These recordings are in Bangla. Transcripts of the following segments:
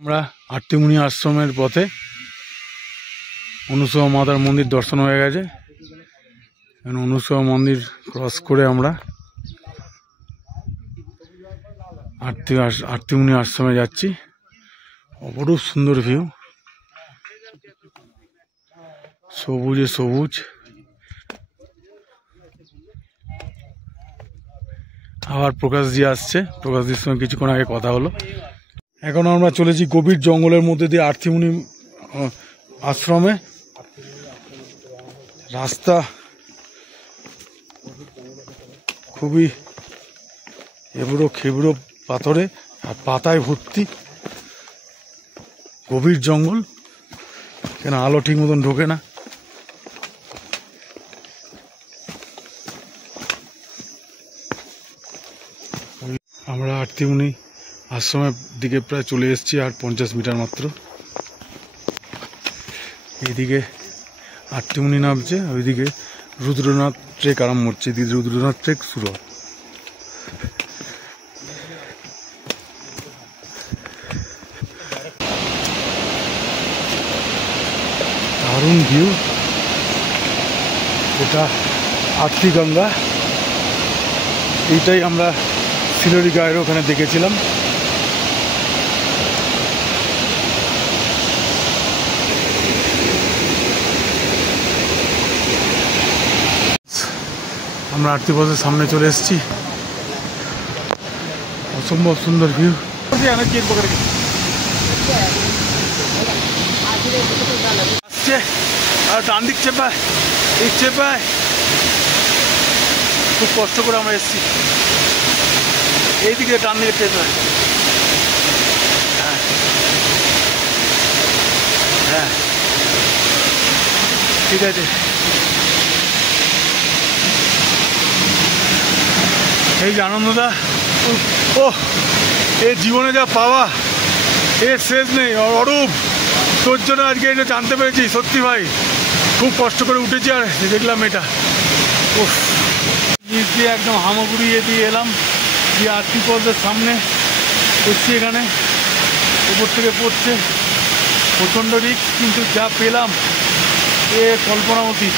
আমরা আরতিমুনি আশ্রমের পথে অনুসুয়া মাতার মন্দির দর্শন হয়ে গেছে। অনুসুয়া মন্দির ক্রস করে আমরা আরতিমুনি আশ্রমে যাচ্ছি। অপরূপ সুন্দর ভিউ, সবুজে সবুজ। আবার প্রকাশজি আসছে, প্রকাশজির সঙ্গে কিছুক্ষণ আগে কথা হলো। এখন আমরা চলেছি গভীর জঙ্গলের মধ্যে দিয়ে আরতিমুনি আশ্রমে। রাস্তা খুবই এবড়ো খেবড়ো পাথরে আর পাতায় ভর্তি, গভীর জঙ্গল, কেন আলো ঠিক মতন ঢোকে না। আমরা আরতিমুনি আশ্রমের দিকে প্রায় চলে এসেছি, আর 50 মিটার মাত্র। এইদিকে আরতিমুনি নামছে, ওইদিকে রুদ্রনাথ ট্রেক আরম্ভ হচ্ছে। রুদ্রনাথ ট্রেক শুরু। দারুণ ভিউ, এটা আরতি গঙ্গা। এইটাই আমরা সিলোরি গায়ের ওখানে দেখেছিলাম। আমরা আরতি বসের সামনে চলে এসেছি। অসম্ভব সুন্দর ভিউ। আসছে আর ডান দিক চেপায়, এই চেপায় খুব কষ্ট করে আমরা এসেছি। এইদিকে ডান দিকে চেপায়। হ্যাঁ হ্যাঁ, ঠিক আছে। এই যে আনন্দদা, ও এ জীবনে যা পাওয়া এর শেষ নেই, অরূপ। তোর জন্য আজকে এটা জানতে পেরেছি, সত্যি ভাই খুব কষ্ট করে উঠেছি আর দেখলাম এটা। ও নিচ দিয়ে একদম হামাগুড়ি দিয়ে এলাম, দিয়ে আরতি পথের সামনে এসছি। এখানে উপর থেকে পড়ছে, প্রচণ্ড রিস্ক, কিন্তু যা পেলাম এ কল্পনামতী।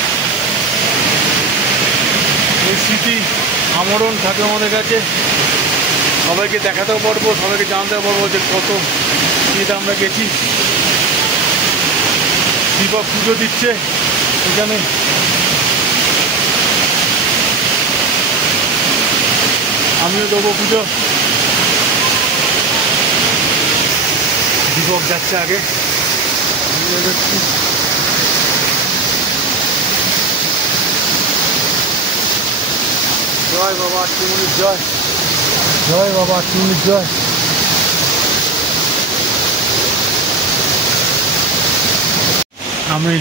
এই স্মৃতি আমরণ থাকবে আমাদের কাছে। সবাইকে দেখাতেও পারবো, সবাইকে জানতেও পারবো যে কত ইয়েতে আমরা গেছি। দীপক পুজো দিচ্ছে এখানে, আমিও দেবো পুজো। দীপক যাচ্ছে আগে, জয় বাবা আরতিমুনির জয়, জয় বাবা আরতিমুনির জয়। আমি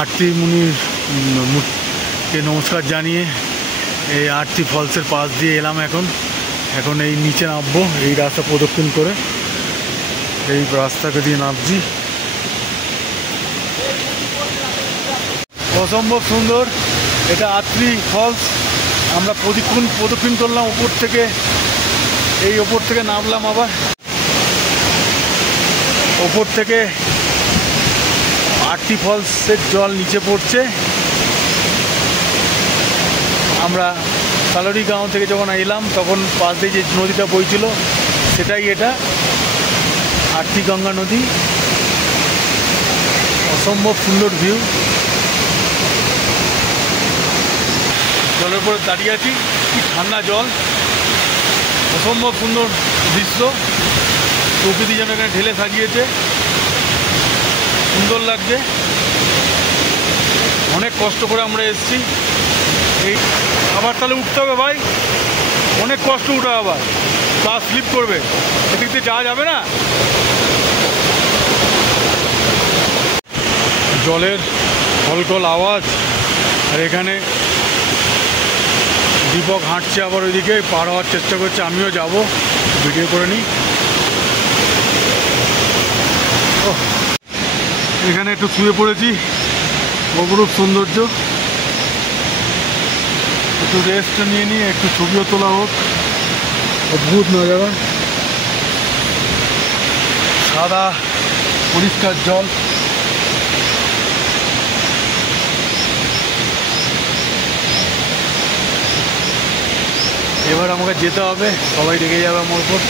আরতিমুনিরকে নমস্কার জানিয়ে এই আরতি ফলসের পাশ দিয়ে এলাম। এখন এই নিচে নামবো, এই রাস্তা প্রদক্ষিণ করে এই রাস্তাকে দিয়ে নামছি। অসম্ভব সুন্দর, এটা আরতি ফলস। আমরা প্রদক্ষিণ করলাম ওপর থেকে, এই ওপর থেকে নামলাম, আবার ওপর থেকে আরতি ফলসের জল নিচে পড়ছে। আমরা সালোরি গাঁও থেকে যখন এলাম তখন পাশ দিয়ে যে নদীটা বইছিল সেটাই এটা, আরতি গঙ্গা নদী। অসম্ভব সুন্দর ভিউ। জলের উপরে দাঁড়িয়ে আছি, কি ঠান্ডা জল, অসম্ভব সুন্দর দৃশ্য। প্রকৃতি যেন এখানে ঢেলে সাজিয়েছে, সুন্দর লাগছে। অনেক কষ্ট করে আমরা এসেছি। এই আবার তাহলে উঠতে হবে ভাই, অনেক কষ্ট উঠা, আবার পা স্লিপ করবে, এদিক দিয়ে যাওয়া যাবে না। জলের কলকল আওয়াজ, আর এখানে দীপক হাঁটছে আবার ওইদিকে, পার হওয়ার চেষ্টা করছে। আমিও যাব, ভিডিও করে নিই। এখানে একটু শুয়ে পড়েছি, অপরূপ সৌন্দর্য। একটু রেস্ট নিয়ে নিয়ে একটু ছবিও তোলা হোক, অদ্ভুত নজারা। সাদা পরিষ্কার জল। এবার আমাকে যেতে হবে, সবাই রেগে যাবে আমার উপর।